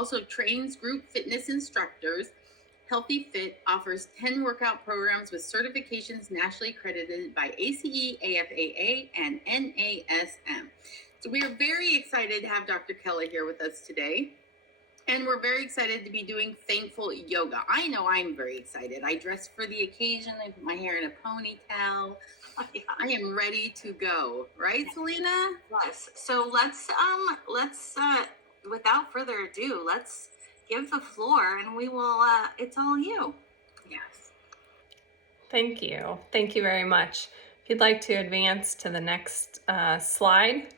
also trains group fitness instructors. Healthy Fit offers 10 workout programs with certifications nationally accredited by ACE, AFAA, and NASM. So we are very excited to have Dr. Keller here with us today. And we're very excited to be doing Thankful Yoga. I know I'm very excited. I dressed for the occasion. I put my hair in a ponytail. I am ready to go. Right, Selena? Yes. So let's without further ado, let's give the floor and we will it's all you. Yes. Thank you. Thank you very much. If you'd like to advance to the next slide.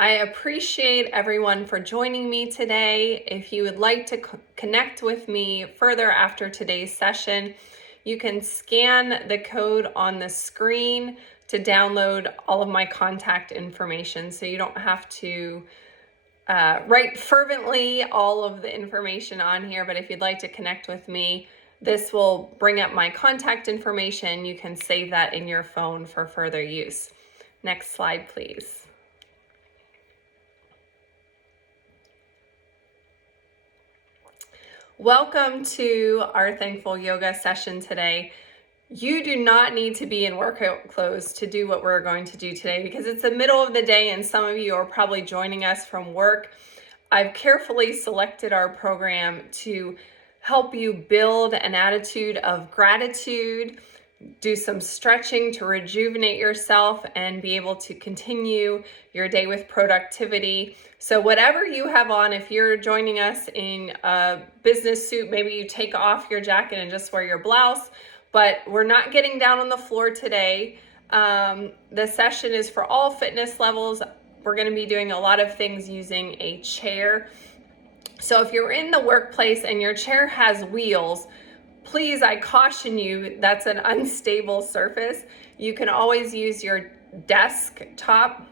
I appreciate everyone for joining me today. If you would like to connect with me further after today's session, you can scan the code on the screen to download all of my contact information, so you don't have to write fervently all of the information on here. But if you'd like to connect with me, this will bring up my contact information. You can save that in your phone for further use. Next slide, please. Welcome to our Thankful Yoga session today. You do not need to be in workout clothes to do what we're going to do today, because it's the middle of the day and some of you are probably joining us from work. I've carefully selected our program to help you build an attitude of gratitude, do some stretching to rejuvenate yourself, and be able to continue your day with productivity. So whatever you have on, if you're joining us in a business suit, maybe you take off your jacket and just wear your blouse, but we're not getting down on the floor today. The session is for all fitness levels. We're going to be doing a lot of things using a chair. So if you're in the workplace and your chair has wheels, please, I caution you, that's an unstable surface. You can always use your desktop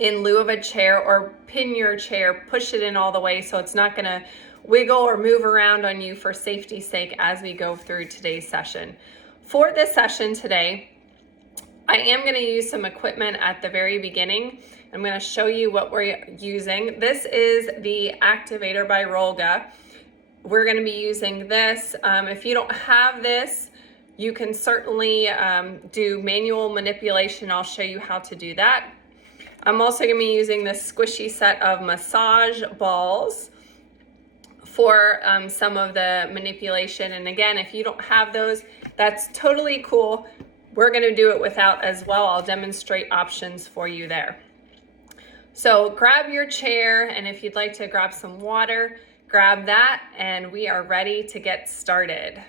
in lieu of a chair, or pin your chair, push it in all the way so it's not going to wiggle or move around on you for safety's sake as we go through today's session. For this session today, I am going to use some equipment at the very beginning. I'm going to show you what we're using. This is the Activator by Rolga. We're going to be using this. If you don't have this, you can certainly do manual manipulation. I'll show you how to do that. I'm also going to be using this squishy set of massage balls for some of the manipulation. And again, if you don't have those, that's totally cool. We're going to do it without as well. I'll demonstrate options for you there. So grab your chair, and if you'd like to grab some water, grab that, and we are ready to get started.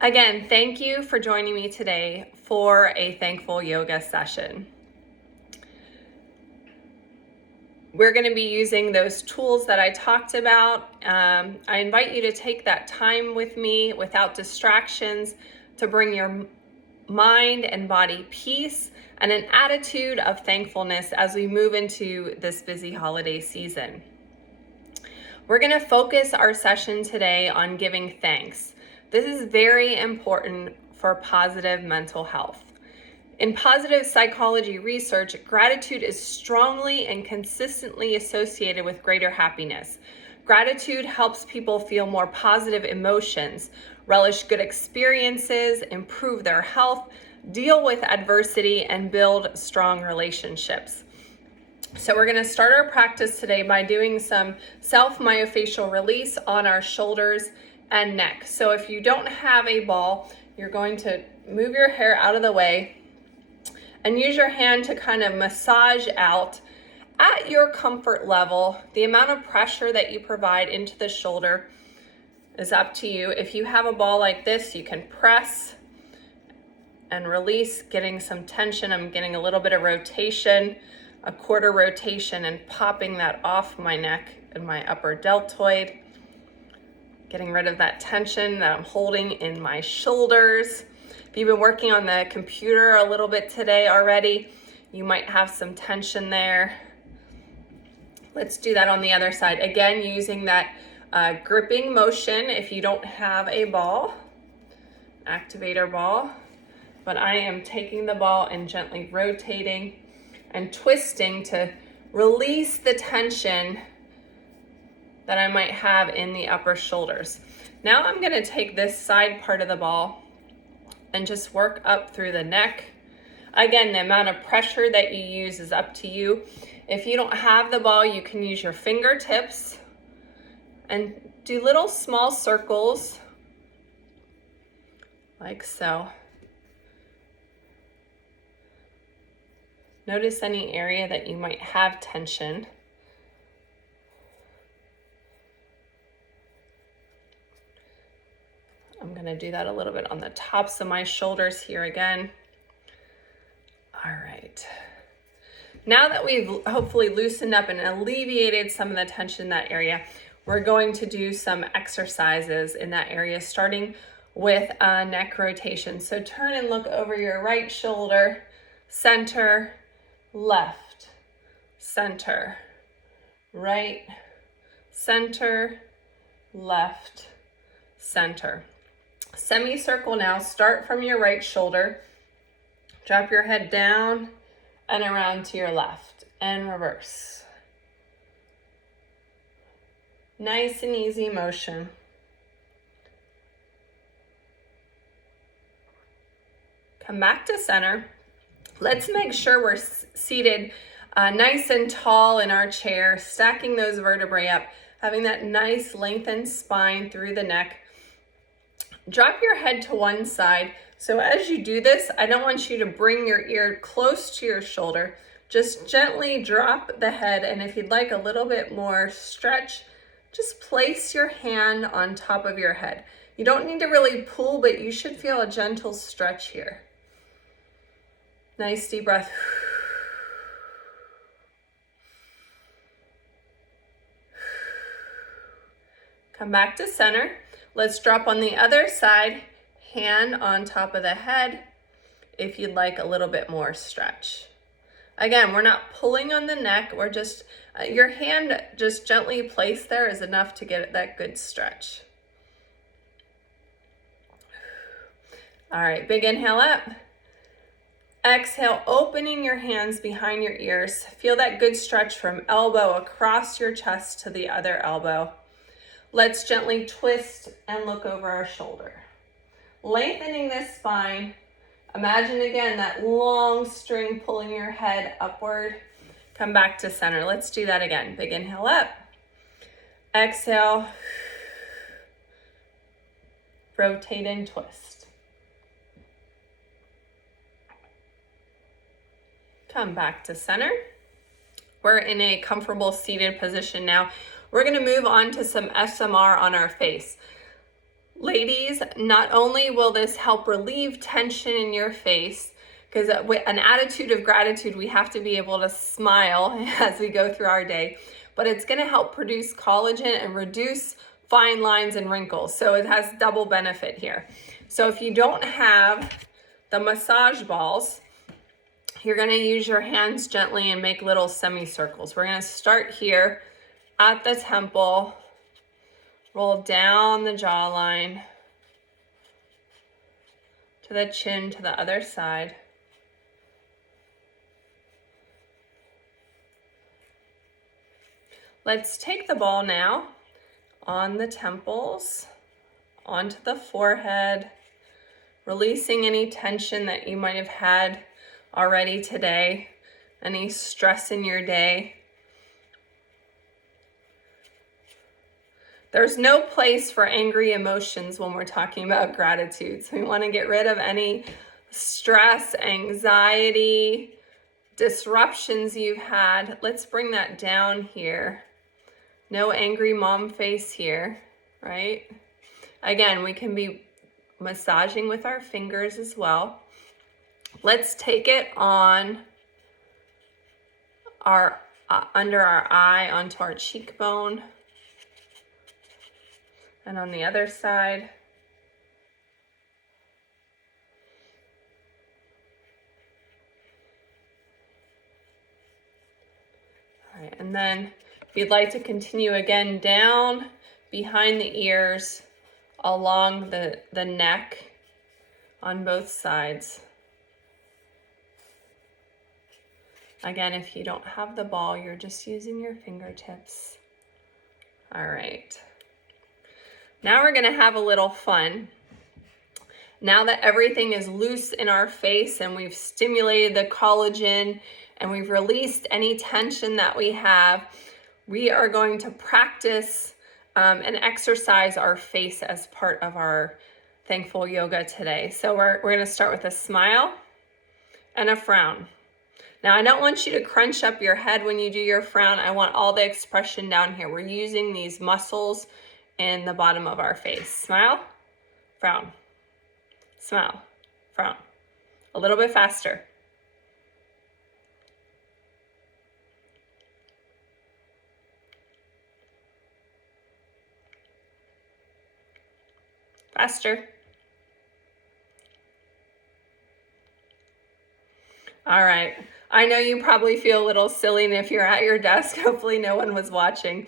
Again, thank you for joining me today for a Thankful Yoga session. We're going to be using those tools that I talked about. I invite you to take that time with me without distractions to bring your mind and body peace and an attitude of thankfulness as we move into this busy holiday season. We're going to focus our session today on giving thanks. This is very important for positive mental health. In positive psychology research, gratitude is strongly and consistently associated with greater happiness. Gratitude helps people feel more positive emotions, relish good experiences, improve their health, deal with adversity, and build strong relationships. So we're going to start our practice today by doing some self-myofascial release on our shoulders and neck. So if you don't have a ball, you're going to move your hair out of the way and use your hand to kind of massage out at your comfort level. The amount of pressure that you provide into the shoulder is up to you. If you have a ball like this, you can press and release, getting some tension. I'm getting a little bit of rotation, a quarter rotation, and popping that off my neck and my upper deltoid, getting rid of that tension that I'm holding in my shoulders. If you've been working on the computer a little bit today already, you might have some tension there. Let's do that on the other side. Again, using that gripping motion. If you don't have a ball, activator ball, but I am taking the ball and gently rotating and twisting to release the tension that I might have in the upper shoulders. Now I'm gonna take this side part of the ball and just work up through the neck. Again, the amount of pressure that you use is up to you. If you don't have the ball, you can use your fingertips and do little small circles like so. Notice any area that you might have tension. I'm gonna do that a little bit on the tops of my shoulders here again. All right. Now that we've hopefully loosened up and alleviated some of the tension in that area, we're going to do some exercises in that area, starting with a neck rotation. So turn and look over your right shoulder, center, left, center, right, center, left, center. Semicircle now. Start from your right shoulder, drop your head down and around to your left and reverse. Nice and easy motion. Come back to center. Let's make sure we're seated nice and tall in our chair, stacking those vertebrae up, having that nice lengthened spine through the neck. Drop your head to one side. So as you do this, I don't want you to bring your ear close to your shoulder. Just gently drop the head, and if you'd like a little bit more stretch, just place your hand on top of your head. You don't need to really pull, but you should feel a gentle stretch here. Nice deep breath. Come back to center. Let's drop on the other side, hand on top of the head, if you'd like a little bit more stretch. Again, we're not pulling on the neck, we're just, your hand just gently placed there is enough to get that good stretch. All right, big inhale up. Exhale, opening your hands behind your ears. Feel that good stretch from elbow across your chest to the other elbow. Let's gently twist and look over our shoulder. Lengthening this spine. Imagine again that long string pulling your head upward. Come back to center. Let's do that again. Big inhale up. Exhale. Rotate and twist. Come back to center. We're in a comfortable seated position now. We're going to move on to some SMR on our face. Ladies, not only will this help relieve tension in your face, because with an attitude of gratitude, we have to be able to smile as we go through our day, but it's going to help produce collagen and reduce fine lines and wrinkles. So it has double benefit here. So if you don't have the massage balls, you're going to use your hands gently and make little semicircles. We're going to start here at the temple, roll down the jawline to the chin to the other side. Let's take the ball now on the temples, onto the forehead, releasing any tension that you might have had already today, any stress in your day. There's no place for angry emotions when we're talking about gratitude. So we want to get rid of any stress, anxiety, disruptions you've had. Let's bring that down here. No angry mom face here, right? Again, we can be massaging with our fingers as well. Let's take it on our under our eye onto our cheekbone. And on the other side. All right, and then If you'd like to continue again down behind the ears, along the neck on both sides. Again, if you don't have the ball, you're just using your fingertips. All right. Now we're gonna have a little fun. Now that everything is loose in our face and we've stimulated the collagen and we've released any tension that we have, we are going to practice and exercise our face as part of our Thankful Yoga today. So we're gonna start with a smile and a frown. Now, I don't want you to crunch up your head when you do your frown. I want all the expression down here. We're using these muscles in the bottom of our face. Smile, frown, smile, frown. A little bit faster. Faster. All right. I know you probably feel a little silly, and if you're at your desk, hopefully no one was watching.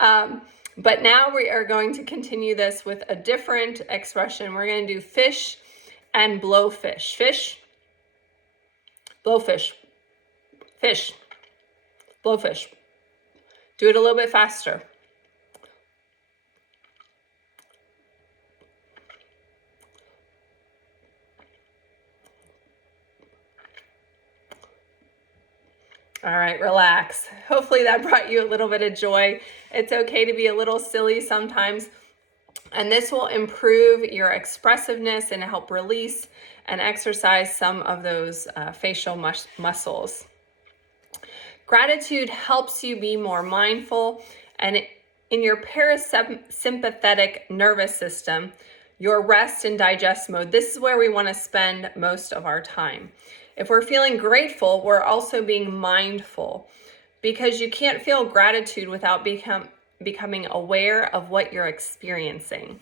But now we are going to continue this with a different expression. We're going to do fish and blowfish. Fish, blowfish, fish, blowfish. Do it a little bit faster. All right, relax. Hopefully that brought you a little bit of joy. It's okay to be a little silly sometimes, and this will improve your expressiveness and help release and exercise some of those facial muscles. Gratitude helps you be more mindful, and in your parasympathetic nervous system, your rest and digest mode, this is where we want to spend most of our time. If we're feeling grateful, we're also being mindful, because you can't feel gratitude without becoming aware of what you're experiencing.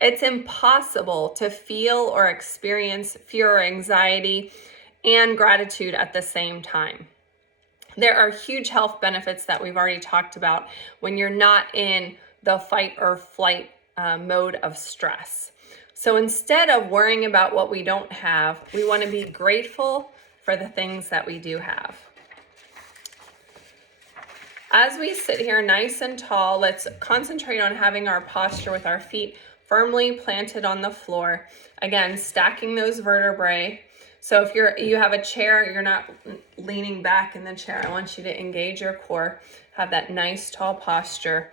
It's impossible to feel or experience fear or anxiety and gratitude at the same time. There are huge health benefits that we've already talked about when you're not in the fight or flight mode of stress. So instead of worrying about what we don't have, we want to be grateful for the things that we do have. As we sit here nice and tall, let's concentrate on having our posture with our feet firmly planted on the floor. Again, stacking those vertebrae. So if you have a chair, you're not leaning back in the chair. I want you to engage your core, have that nice tall posture.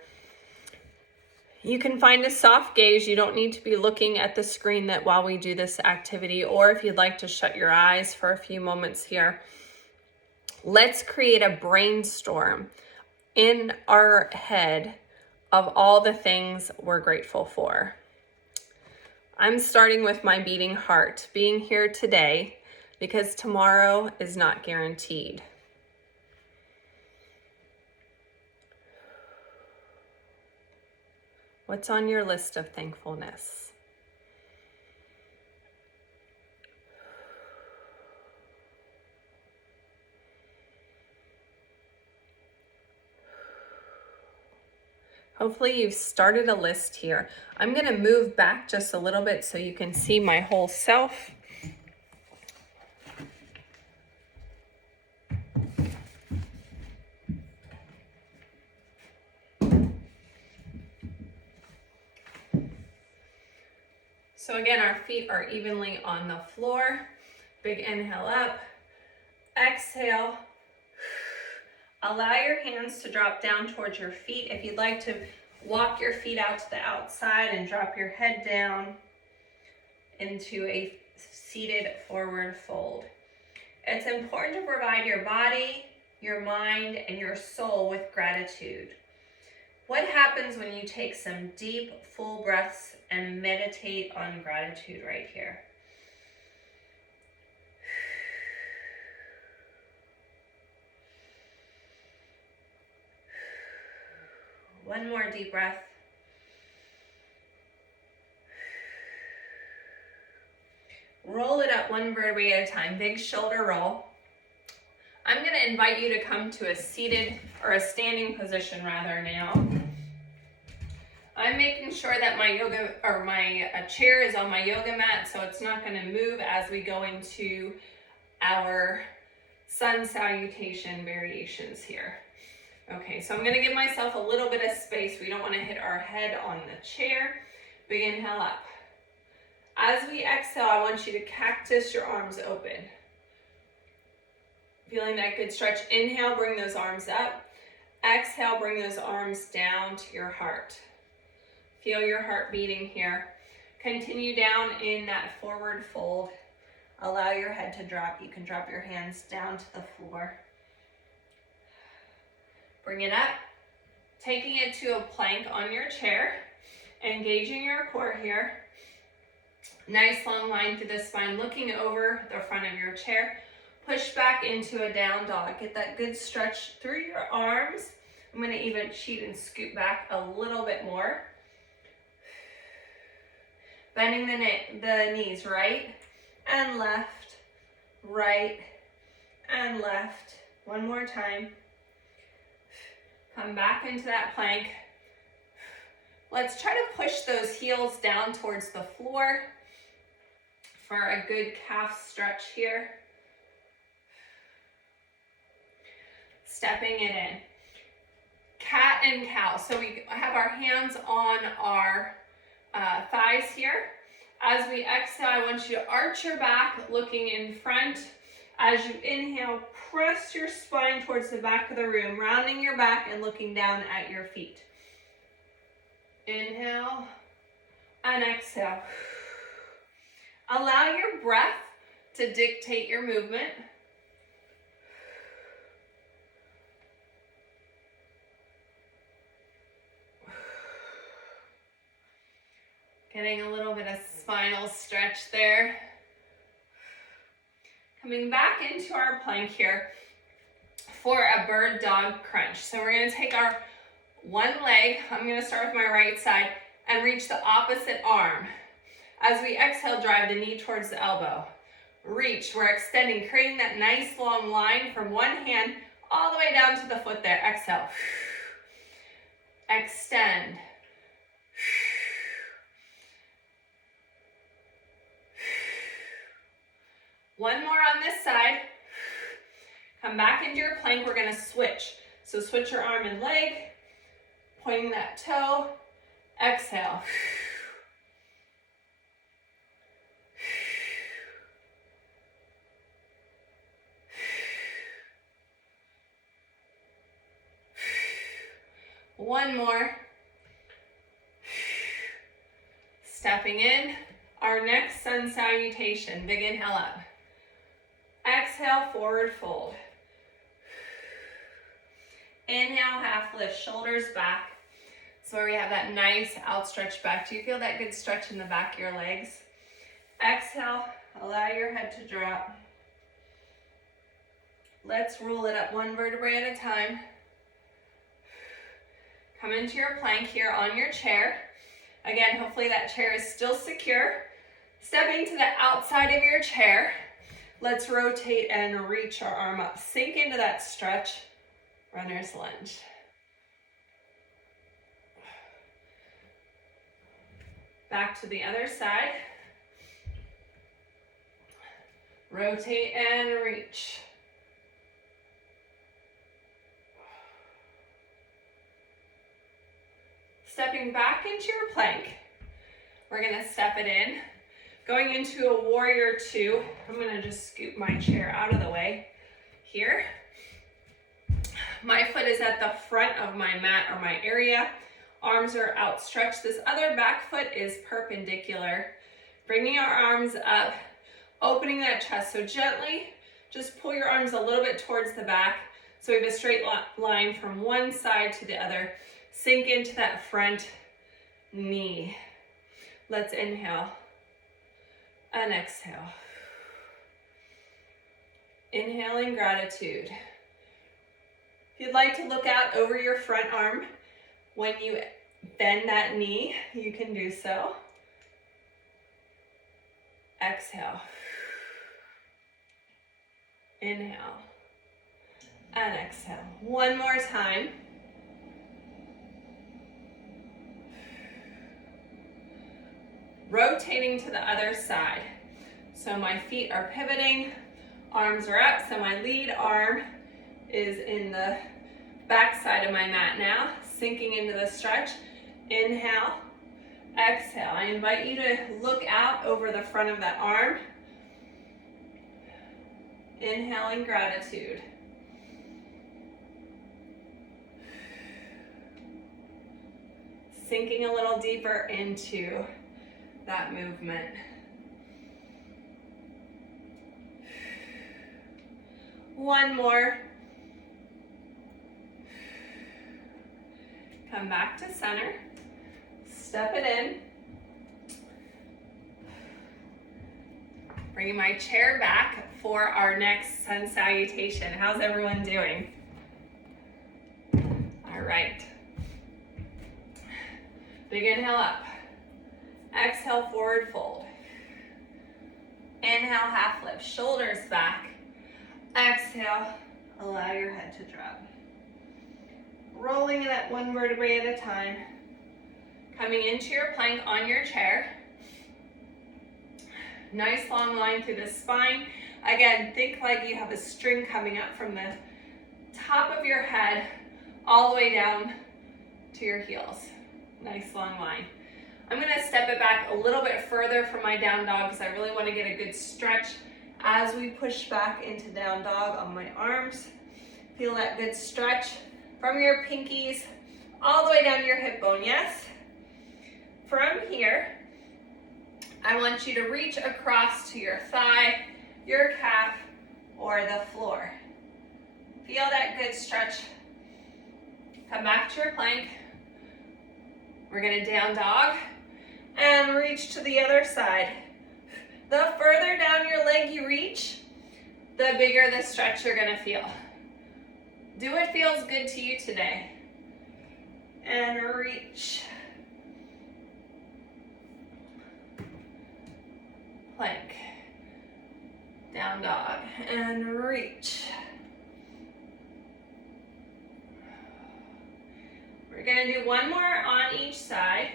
You can find a soft gaze. You don't need to be looking at the screen that while we do this activity, or if you'd like to shut your eyes for a few moments here. Let's create a brainstorm in our head of all the things we're grateful for. I'm starting with my beating heart, being here today, because tomorrow is not guaranteed. What's on your list of thankfulness? Hopefully you've started a list here. I'm going to move back just a little bit so you can see my whole self. So again, our feet are evenly on the floor. Big inhale up, exhale. Allow your hands to drop down towards your feet. If you'd like to walk your feet out to the outside and drop your head down into a seated forward fold. It's important to provide your body, your mind, and your soul with gratitude. What happens when you take some deep, full breaths and meditate on gratitude right here? One more deep breath. Roll it up one vertebrae at a time. Big shoulder roll. I'm going to invite you to come to a seated or a standing position rather now. I'm making sure that my yoga or my chair is on my yoga mat, so it's not going to move as we go into our sun salutation variations here. Okay, so I'm going to give myself a little bit of space. We don't want to hit our head on the chair. Big inhale up. As we exhale, I want you to cactus your arms open. Feeling that good stretch. Inhale, bring those arms up. Exhale, bring those arms down to your heart. Feel your heart beating here. Continue down in that forward fold. Allow your head to drop. You can drop your hands down to the floor. Bring it up. Taking it to a plank on your chair. Engaging your core here. Nice long line through the spine, looking over the front of your chair. Push back into a down dog. Get that good stretch through your arms. I'm going to even cheat and scoot back a little bit more. Bending the knees right and left, right and left. One more time. Come back into that plank. Let's try to push those heels down towards the floor for a good calf stretch here. Stepping it in. Cat and cow. So we have our hands on our thighs here. As we exhale, I want you to arch your back, looking in front. As you inhale, press your spine towards the back of the room, rounding your back and looking down at your feet. Inhale and exhale. Allow your breath to dictate your movement. Getting a little bit of spinal stretch there. Coming back into our plank here for a bird dog crunch. So we're going to take our one leg, I'm going to start with my right side, and reach the opposite arm. As we exhale, drive the knee towards the elbow. Reach, we're extending, creating that nice long line from one hand all the way down to the foot there. Exhale. Extend. One more on this side. Come back into your plank. We're going to switch. So switch your arm and leg, pointing that toe. Exhale. One more. Stepping in. Our next sun salutation. Big inhale up. Exhale, forward fold. Inhale, half lift, shoulders back. So where we have that nice outstretched back. Do you feel that good stretch in the back of your legs? Exhale, allow your head to drop. Let's roll it up one vertebrae at a time. Come into your plank here on your chair. Again, hopefully that chair is still secure. Stepping to the outside of your chair. Let's rotate and reach our arm up. Sink into that stretch. Runner's lunge. Back to the other side. Rotate and reach. Stepping back into your plank. We're going to step it in. Going into a warrior two. I'm going to just scoop my chair out of the way here. My foot is at the front of my mat or my area. Arms are outstretched. This other back foot is perpendicular. Bringing our arms up, opening that chest. So gently, just pull your arms a little bit towards the back. So we have a straight line from one side to the other. Sink into that front knee. Let's inhale and exhale. Inhaling gratitude. If you'd like to look out over your front arm when you bend that knee, you can do so. Exhale. Inhale. and exhale. One more time. Rotating to the other side. So my feet are pivoting, arms are up, so my lead arm is in the back side of my mat now, sinking into the stretch. Inhale, exhale. I invite you to look out over the front of that arm. Inhaling gratitude. Sinking a little deeper into that movement. One more. Come back to center. Step it in. Bringing my chair back for our next sun salutation. How's everyone doing? All right. Big inhale up. Exhale, forward fold. Inhale, half lift, shoulders back. Exhale, allow your head to drop. Rolling it up one vertebrae at a time. Coming into your plank on your chair. Nice long line through the spine. Again, think like you have a string coming up from the top of your head all the way down to your heels. Nice long line. I'm going to step it back a little bit further from my down dog because I really want to get a good stretch as we push back into down dog on my arms. Feel that good stretch from your pinkies all the way down to your hip bone, yes? From here, I want you to reach across to your thigh, your calf, or the floor. Feel that good stretch. Come back to your plank. We're going to down dog and reach to the other side. The further down your leg you reach, the bigger the stretch you're going to feel. Do what feels good to you today. And reach. Plank. Down dog and reach. We're going to do one more on each side.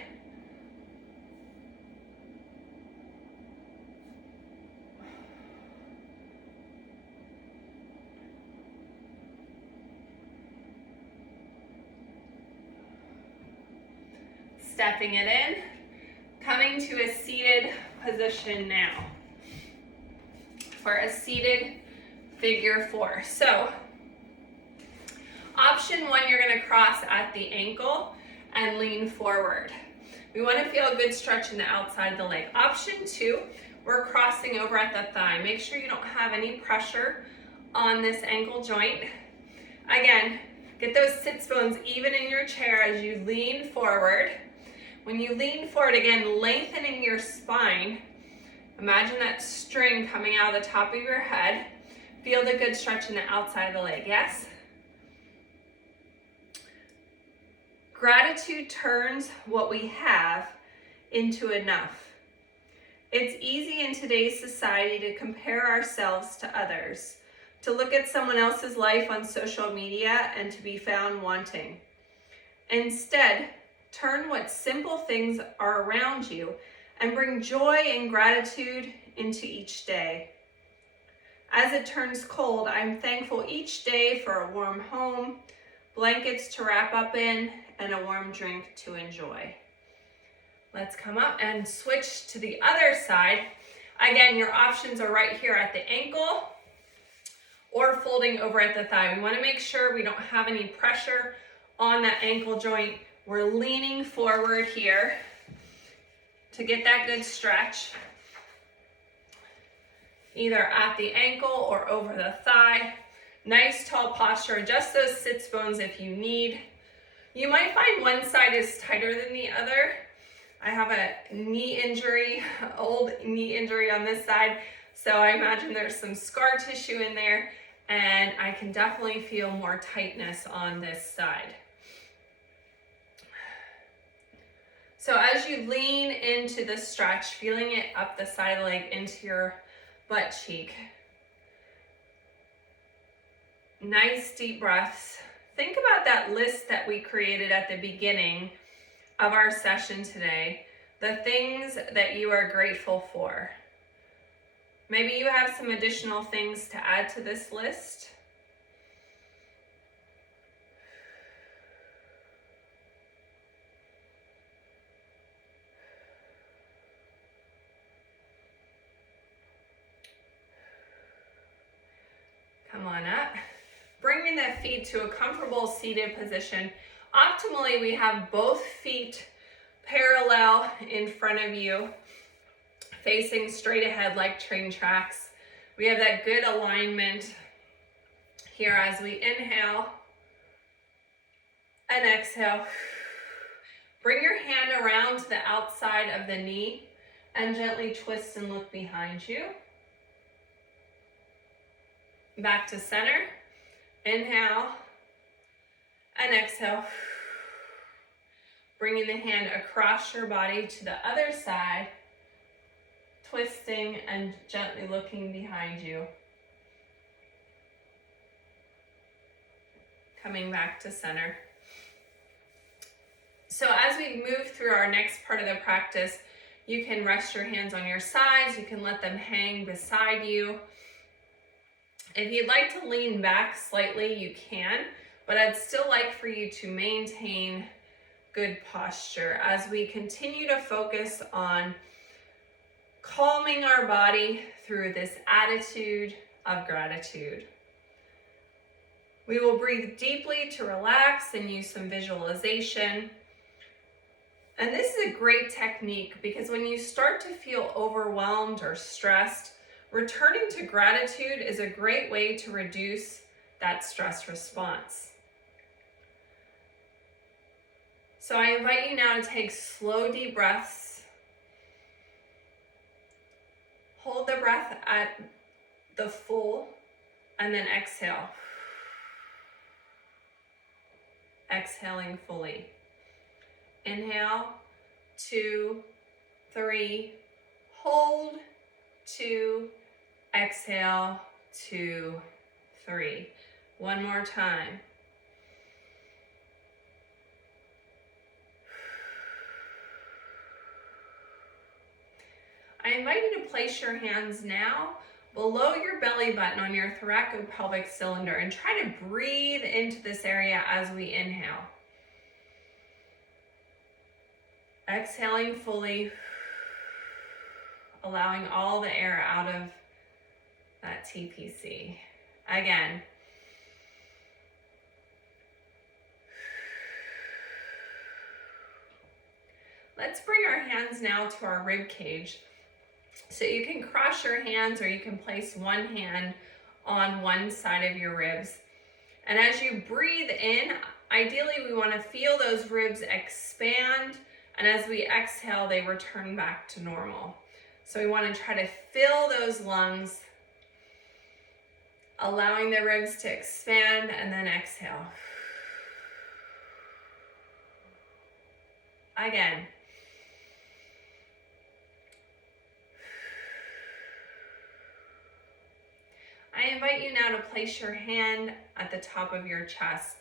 Stepping it in, coming to a seated position now for a seated figure four. So option one, you're going to cross at the ankle and lean forward. We want to feel a good stretch in the outside of the leg. Option two, we're crossing over at the thigh. Make sure you don't have any pressure on this ankle joint. Again, get those sits bones even in your chair as you lean forward. When you lean forward, again, lengthening your spine. Imagine that string coming out of the top of your head. Feel the good stretch in the outside of the leg, yes? Gratitude turns what we have into enough. It's easy in today's society to compare ourselves to others, to look at someone else's life on social media and to be found wanting. Instead, turn what simple things are around you and bring joy and gratitude into each day. As it turns cold, I'm thankful each day for a warm home, blankets to wrap up in, and a warm drink to enjoy. Let's come up and switch to the other side. Again, your options are right here at the ankle or folding over at the thigh. We want to make sure we don't have any pressure on that ankle joint. We're leaning forward here to get that good stretch, either at the ankle or over the thigh. Nice tall posture. Adjust those sits bones if you need. You might find one side is tighter than the other. I have a knee injury, old knee injury on this side, so I imagine there's some scar tissue in there, and I can definitely feel more tightness on this side. So as you lean into the stretch, feeling it up the side of the leg into your butt cheek. Nice deep breaths. Think about that list that we created at the beginning of our session today, the things that you are grateful for. Maybe you have some additional things to add to this list. Come on up. Bringing the feet to a comfortable seated position. Optimally, we have both feet parallel in front of you, facing straight ahead like train tracks. We have that good alignment here as we inhale and exhale. Bring your hand around to the outside of the knee and gently twist and look behind you. Back to center. Inhale and exhale. Bringing the hand across your body to the other side, twisting and gently looking behind you. Coming back to center. So as we move through our next part of the practice, you can rest your hands on your sides. You can let them hang beside you. If you'd like to lean back slightly, you can, but I'd still like for you to maintain good posture as we continue to focus on calming our body through this attitude of gratitude. We will breathe deeply to relax and use some visualization. And this is a great technique because when you start to feel overwhelmed or stressed, returning to gratitude is a great way to reduce that stress response. So I invite you now to take slow, deep breaths. Hold the breath at the full and then exhale. Exhaling fully. Inhale, 2, 3, hold, 2, exhale, 2, 3. One more time. I invite you to place your hands now below your belly button on your thoraco-pelvic cylinder and try to breathe into this area as we inhale. Exhaling fully, allowing all the air out of that TPC. Again. Let's bring our hands now to our rib cage. So you can cross your hands or you can place one hand on one side of your ribs. And as you breathe in, ideally we want to feel those ribs expand, and as we exhale, they return back to normal. So we want to try to fill those lungs, allowing the ribs to expand, and then exhale. Again. I invite you now to place your hand at the top of your chest.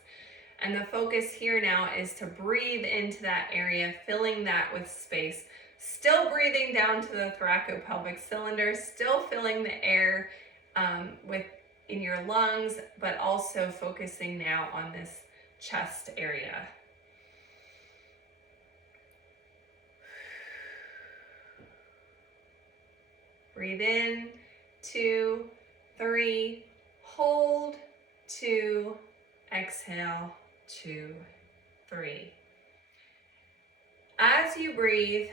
And the focus here now is to breathe into that area, filling that with space. Still breathing down to the thoraco-pelvic cylinder, still filling the air in your lungs, but also focusing now on this chest area. Breathe in, 2, 3, hold, 2, exhale, 2, 3. As you breathe,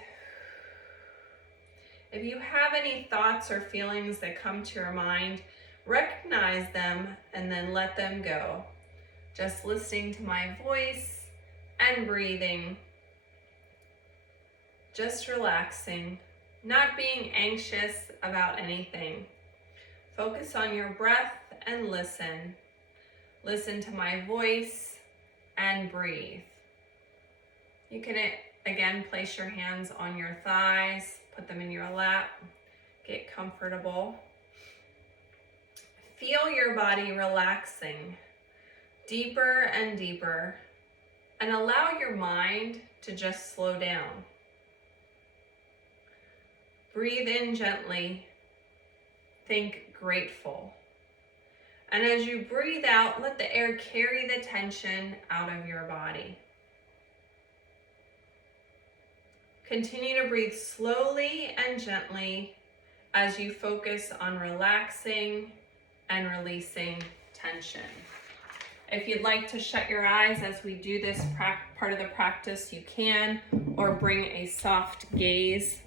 if you have any thoughts or feelings that come to your mind, recognize them and then let them go. Just listening to my voice and breathing, just relaxing, not being anxious about anything. Focus on your breath and listen. Listen to my voice and breathe. You can again place your hands on your thighs, put them in your lap, get comfortable. Feel your body relaxing deeper and deeper, and allow your mind to just slow down. Breathe in gently. Think grateful. And as you breathe out, let the air carry the tension out of your body. Continue to breathe slowly and gently as you focus on relaxing and releasing tension. If you'd like to shut your eyes as we do this part of the practice, you can, or bring a soft gaze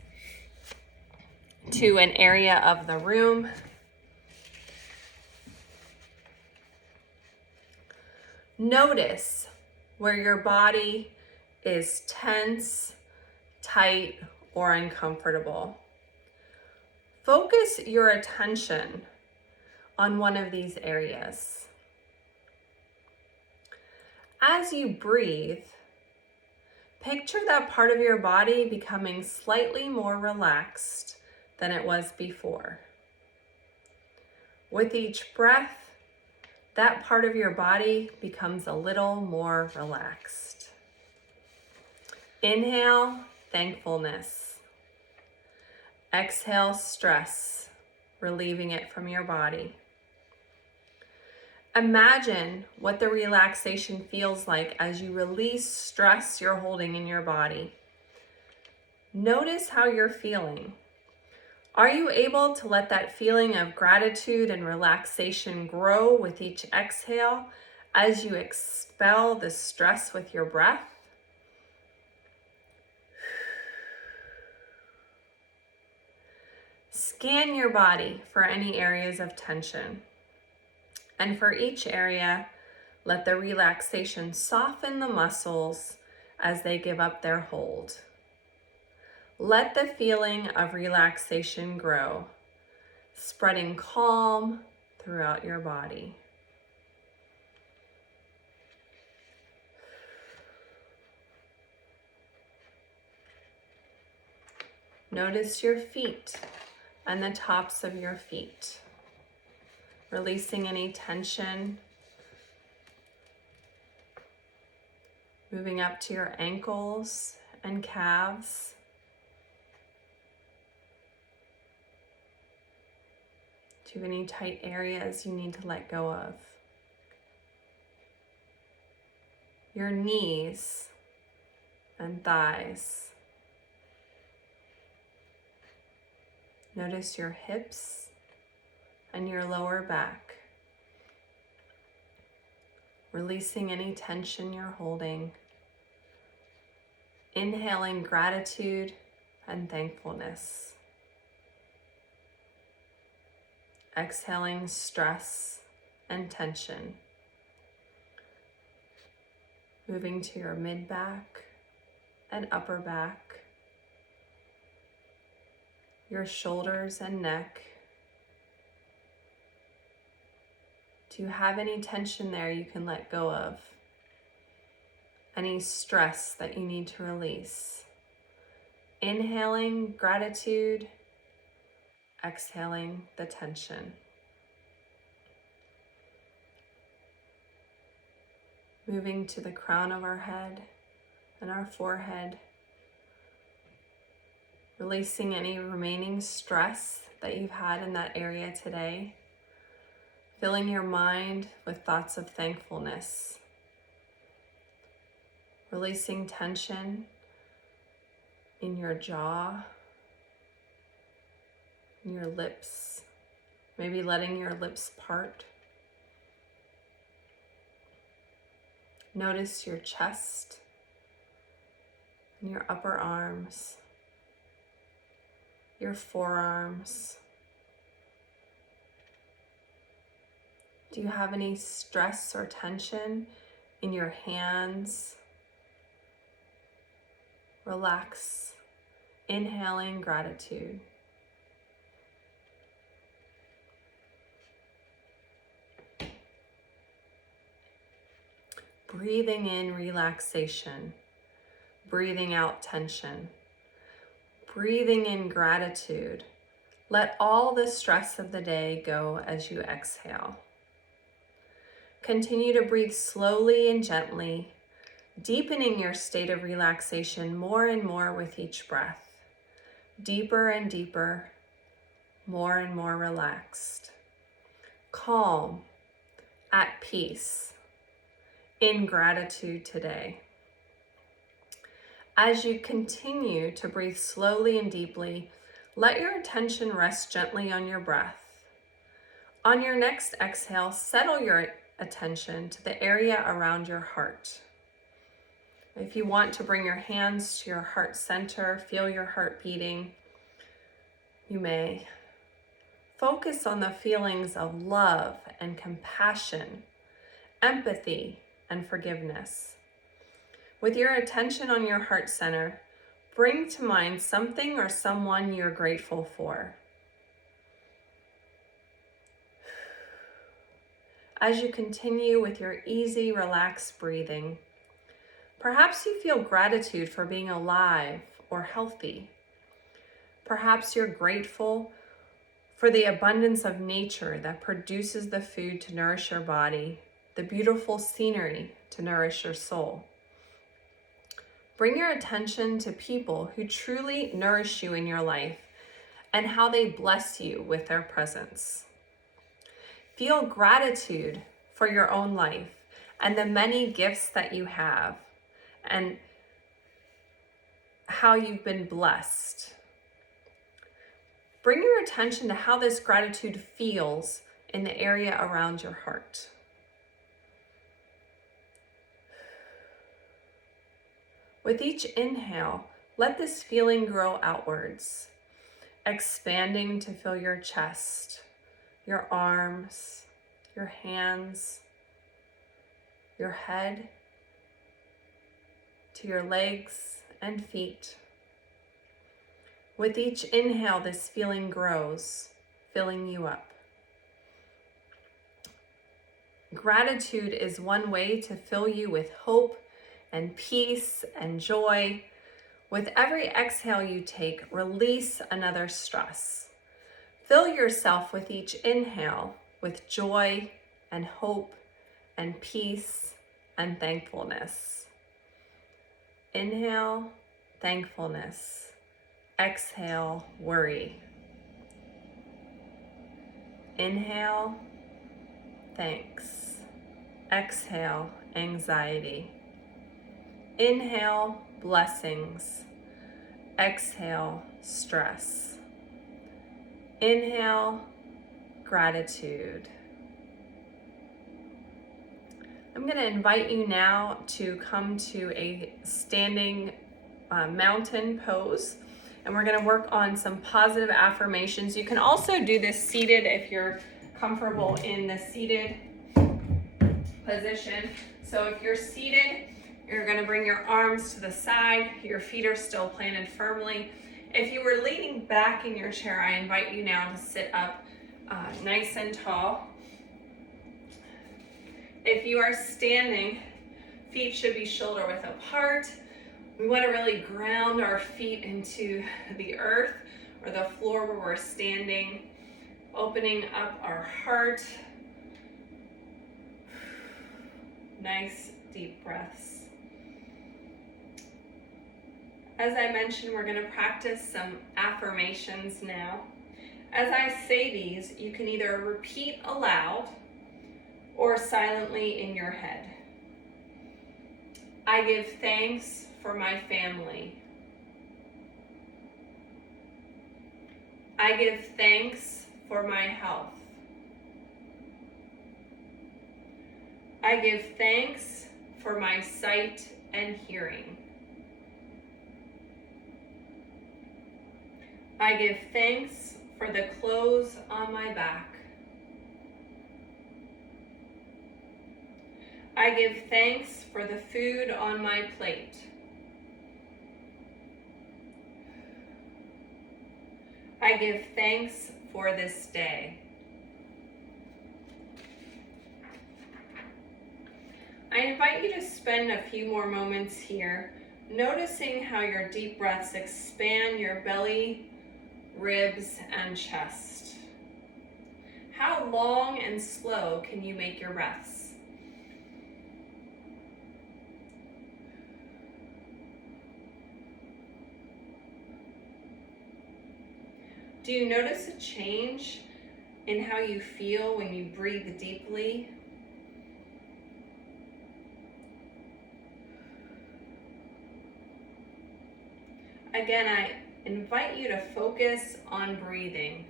to an area of the room. Notice where your body is tense, tight, or uncomfortable. Focus your attention on one of these areas. As you breathe, picture that part of your body becoming slightly more relaxed than it was before. With each breath, that part of your body becomes a little more relaxed. Inhale, thankfulness. Exhale, stress, relieving it from your body. Imagine what the relaxation feels like as you release stress you're holding in your body. Notice how you're feeling. Are you able to let that feeling of gratitude and relaxation grow with each exhale as you expel the stress with your breath? Scan your body for any areas of tension. And for each area, let the relaxation soften the muscles as they give up their hold. Let the feeling of relaxation grow, spreading calm throughout your body. Notice your feet and the tops of your feet, releasing any tension, moving up to your ankles and calves. Do you have any tight areas you need to let go of? Your knees and thighs. Notice your hips and your lower back. Releasing any tension you're holding. Inhaling gratitude and thankfulness. Exhaling stress and tension. Moving to your mid-back and upper back. Your shoulders and neck. Do you have any tension there you can let go of? Any stress that you need to release? Inhaling gratitude. Exhaling the tension. Moving to the crown of our head and our forehead. Releasing any remaining stress that you've had in that area today. Filling your mind with thoughts of thankfulness. Releasing tension in your jaw, in your lips, maybe letting your lips part. Notice your chest and your upper arms, your forearms. Do you have any stress or tension in your hands? Relax, inhaling gratitude. Breathing in relaxation, breathing out tension, breathing in gratitude, Let all the stress of the day go as you exhale. Continue to breathe slowly and gently, deepening your state of relaxation more and more with each breath. Deeper and deeper, more and more relaxed. Calm, at peace, in gratitude today. As you continue to breathe slowly and deeply, let your attention rest gently on your breath. On your next exhale, settle your attention to the area around your heart. If you want to bring your hands to your heart center, feel your heart beating, you may. Focus on the feelings of love and compassion, empathy and forgiveness. With your attention on your heart center, bring to mind something or someone you're grateful for. As you continue with your easy, relaxed breathing, perhaps you feel gratitude for being alive or healthy. Perhaps you're grateful for the abundance of nature that produces the food to nourish your body, the beautiful scenery to nourish your soul. Bring your attention to people who truly nourish you in your life and how they bless you with their presence. Feel gratitude for your own life and the many gifts that you have and how you've been blessed. Bring your attention to how this gratitude feels in the area around your heart. With each inhale, let this feeling grow outwards, expanding to fill your chest, your arms, your hands, your head, to your legs and feet. With each inhale, this feeling grows, filling you up. Gratitude is one way to fill you with hope and peace and joy. With every exhale you take, release another stress. Fill yourself with each inhale with joy and hope and peace and thankfulness. Inhale, thankfulness. Exhale, worry. Inhale, thanks. Exhale, anxiety. Inhale, blessings. Exhale, stress. Inhale, gratitude. I'm going to invite you now to come to a standing mountain pose, and we're going to work on some positive affirmations. You can also do this seated if you're comfortable in the seated position. So if you're seated, you're going to bring your arms to the side. Your feet are still planted firmly. If you were leaning back in your chair, I invite you now to sit up nice and tall. If you are standing, feet should be shoulder width apart. We want to really ground our feet into the earth or the floor where we're standing, opening up our heart. Nice deep breaths. As I mentioned, we're going to practice some affirmations now. As I say these, you can either repeat aloud or silently in your head. I give thanks for my family. I give thanks for my health. I give thanks for my sight and hearing. I give thanks for the clothes on my back. I give thanks for the food on my plate. I give thanks for this day. I invite you to spend a few more moments here, noticing how your deep breaths expand your belly ribs, and chest. How long and slow can you make your breaths? Do you notice a change in how you feel when you breathe deeply? Again, I invite you to focus on breathing.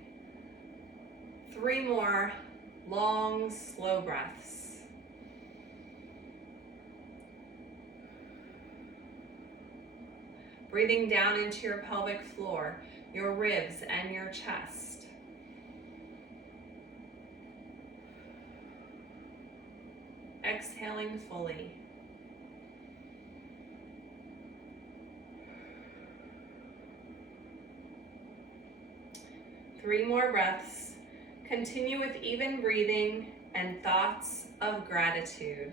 3 more long, slow breaths. Breathing down into your pelvic floor, your ribs, and your chest. Exhaling fully. Three more breaths. Continue with even breathing and thoughts of gratitude.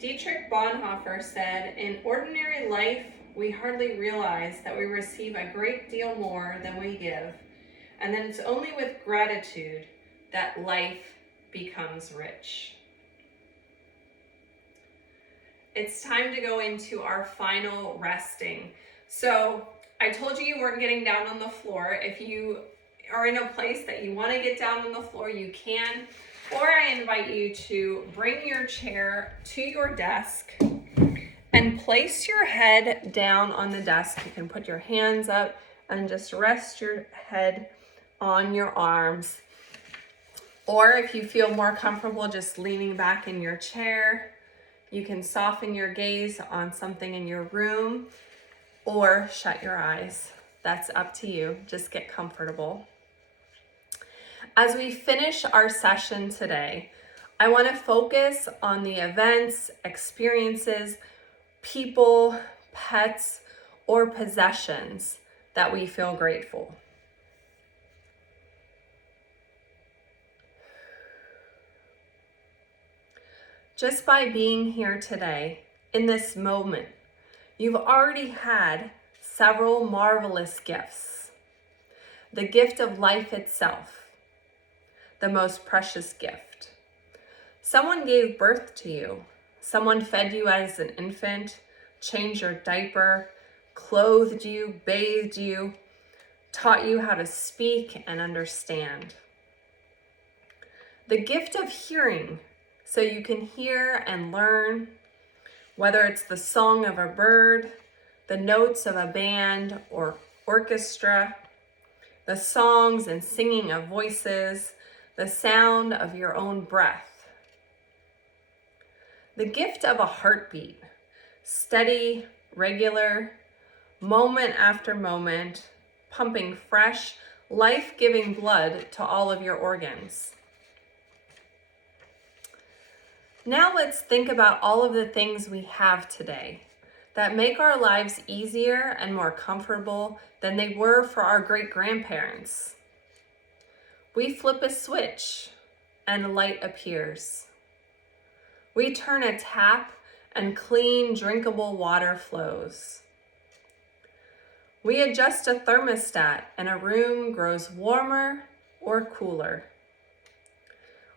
Dietrich Bonhoeffer said, "In ordinary life, we hardly realize that we receive a great deal more than we give, and then it's only with gratitude that life becomes rich." It's time to go into our final resting. So I told you weren't getting down on the floor. If you are in a place that you want to get down on the floor, you can. Or I invite you to bring your chair to your desk and place your head down on the desk. You can put your hands up and just rest your head on your arms. Or if you feel more comfortable just leaning back in your chair, you can soften your gaze on something in your room or shut your eyes. That's up to you. Just get comfortable. As we finish our session today, I want to focus on the events, experiences, people, pets, or possessions that we feel grateful. Just by being here today, in this moment, you've already had several marvelous gifts. The gift of life itself, the most precious gift. Someone gave birth to you. Someone fed you as an infant, changed your diaper, clothed you, bathed you, taught you how to speak and understand. The gift of hearing, so you can hear and learn, whether it's the song of a bird, the notes of a band or orchestra, the songs and singing of voices, the sound of your own breath. The gift of a heartbeat, steady, regular, moment after moment, pumping fresh, life-giving blood to all of your organs. Now let's think about all of the things we have today that make our lives easier and more comfortable than they were for our great-grandparents. We flip a switch and light appears. We turn a tap and clean, drinkable water flows. We adjust a thermostat and a room grows warmer or cooler.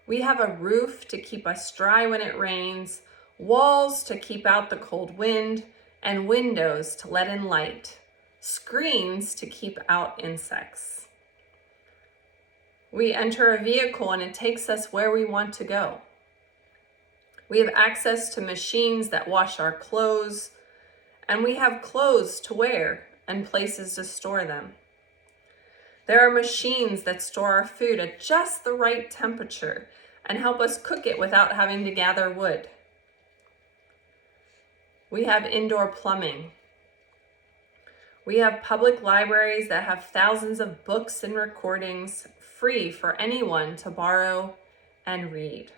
We have a roof to keep us dry when it rains, walls to keep out the cold wind, and windows to let in light, screens to keep out insects. We enter a vehicle and it takes us where we want to go. We have access to machines that wash our clothes, and we have clothes to wear and places to store them. There are machines that store our food at just the right temperature and help us cook it without having to gather wood. We have indoor plumbing. We have public libraries that have thousands of books and recordings free for anyone to borrow and read.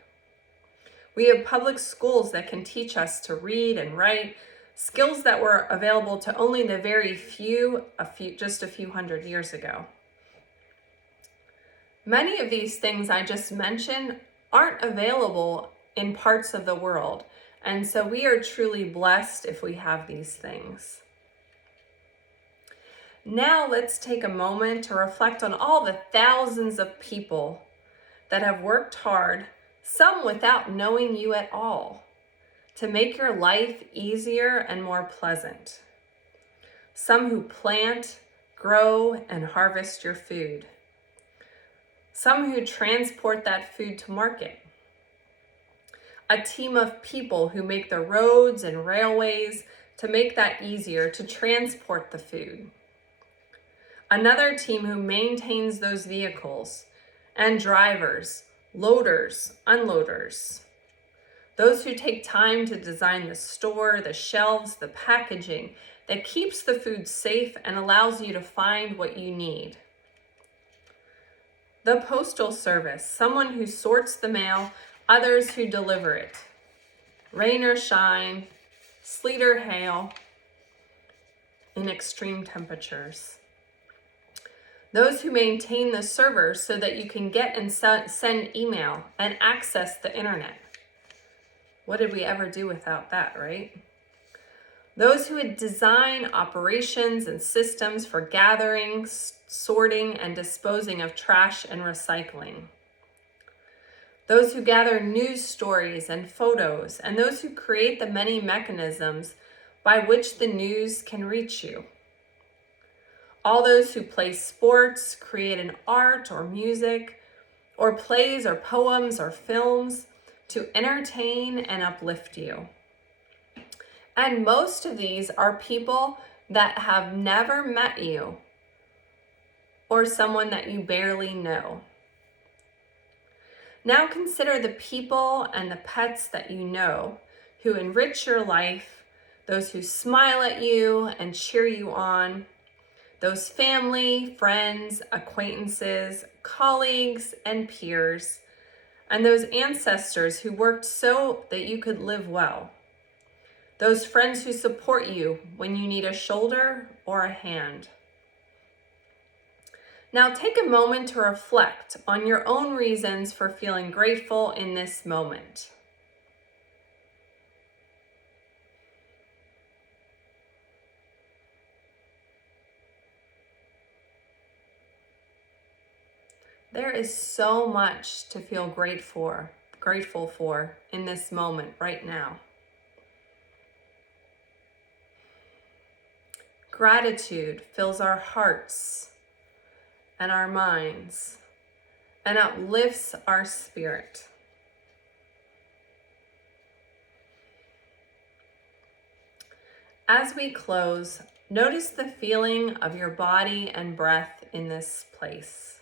We have public schools that can teach us to read and write, skills that were available to only the very few, just a few hundred years ago. Many of these things I just mentioned aren't available in parts of the world, and so we are truly blessed if we have these things. Now let's take a moment to reflect on all the thousands of people that have worked hard, some without knowing you at all, to make your life easier and more pleasant. Some who plant, grow, and harvest your food. Some who transport that food to market. A team of people who make the roads and railways to make that easier to transport the food. Another team who maintains those vehicles, and drivers, loaders, unloaders. Those who take time to design the store, the shelves, the packaging that keeps the food safe and allows you to find what you need. The postal service, someone who sorts the mail, others who deliver it. Rain or shine, sleet or hail, in extreme temperatures. Those who maintain the servers so that you can get and send email and access the internet. What did we ever do without that, right? Those who would design operations and systems for gathering, sorting, and disposing of trash and recycling. Those who gather news stories and photos, and those who create the many mechanisms by which the news can reach you. All those who play sports, create an art or music, or plays or poems or films to entertain and uplift you. And most of these are people that have never met you or someone that you barely know. Now consider the people and the pets that you know who enrich your life, those who smile at you and cheer you on, those family, friends, acquaintances, colleagues, and peers, and those ancestors who worked so that you could live well. Those friends who support you when you need a shoulder or a hand. Now take a moment to reflect on your own reasons for feeling grateful in this moment. There is so much to feel grateful for in this moment right now. Gratitude fills our hearts and our minds and uplifts our spirit. As we close, notice the feeling of your body and breath in this place.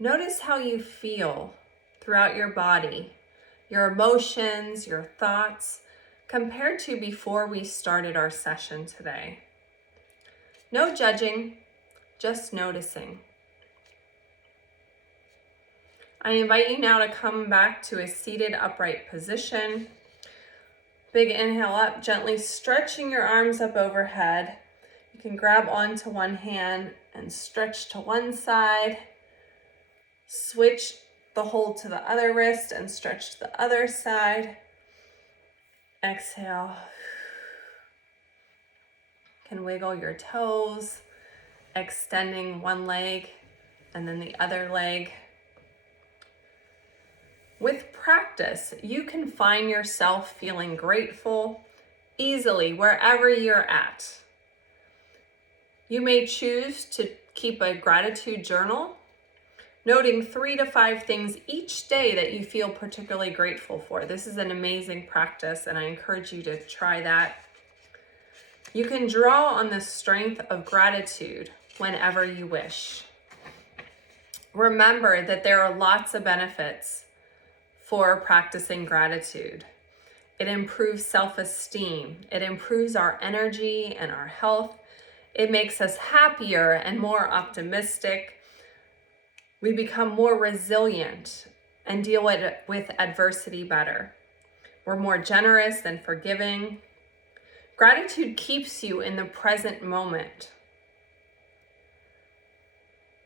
Notice how you feel throughout your body, your emotions, your thoughts, compared to before we started our session today. No judging, just noticing. I invite you now to come back to a seated upright position. Big inhale up, gently stretching your arms up overhead. You can grab onto one hand and stretch to one side. Switch the hold to the other wrist and stretch to the other side. Exhale. You can wiggle your toes, extending one leg and then the other leg. With practice, you can find yourself feeling grateful easily wherever you're at. You may choose to keep a gratitude journal, noting 3 to 5 things each day that you feel particularly grateful for. This is an amazing practice, and I encourage you to try that. You can draw on the strength of gratitude whenever you wish. Remember that there are lots of benefits for practicing gratitude. It improves self-esteem. It improves our energy and our health. It makes us happier and more optimistic. We become more resilient and deal with adversity better. We're more generous and forgiving. Gratitude keeps you in the present moment.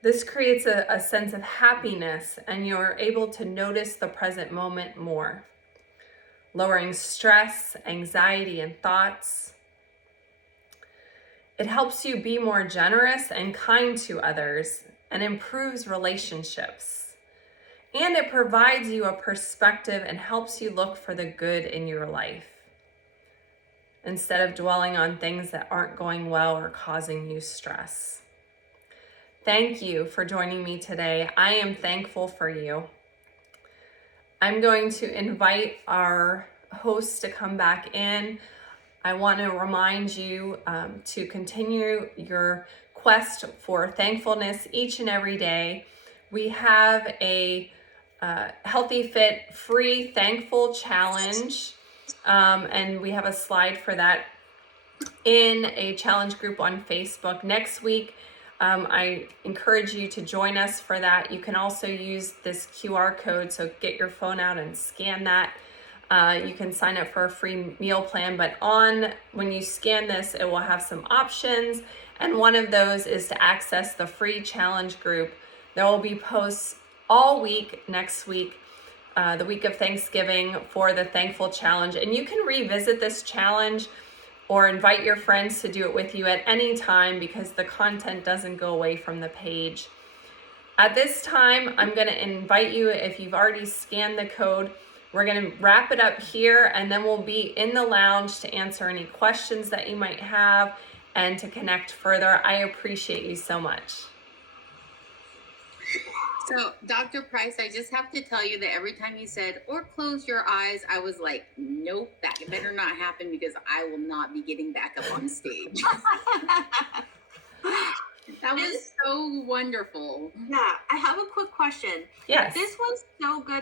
This creates a sense of happiness, and you're able to notice the present moment more, lowering stress, anxiety, and thoughts. It helps you be more generous and kind to others and improves relationships. And it provides you a perspective and helps you look for the good in your life instead of dwelling on things that aren't going well or causing you stress. Thank you for joining me today. I am thankful for you. I'm going to invite our host to come back in. I want to remind you to continue your quest for thankfulness each and every day. We have a Healthy Fit free thankful challenge, and we have a slide for that in a challenge group on Facebook. Next week, I encourage you to join us for that. You can also use this QR code, so get your phone out and scan that. You can sign up for a free meal plan, but when you scan this, it will have some options, and one of those is to access the free challenge group. There will be posts all week next week, the week of Thanksgiving, for the Thankful Challenge, and you can revisit this challenge or invite your friends to do it with you at any time because the content doesn't go away from the page. At this time, I'm going to invite you, if you've already scanned the code, we're going to wrap it up here, and then we'll be in the lounge to answer any questions that you might have and to connect further. I appreciate you so much. So, Dr. Price, I just have to tell you that every time you said, or close your eyes, I was like, nope, that better not happen because I will not be getting back up on stage. That was so wonderful. Yeah, I have a quick question. Yes. This was so good.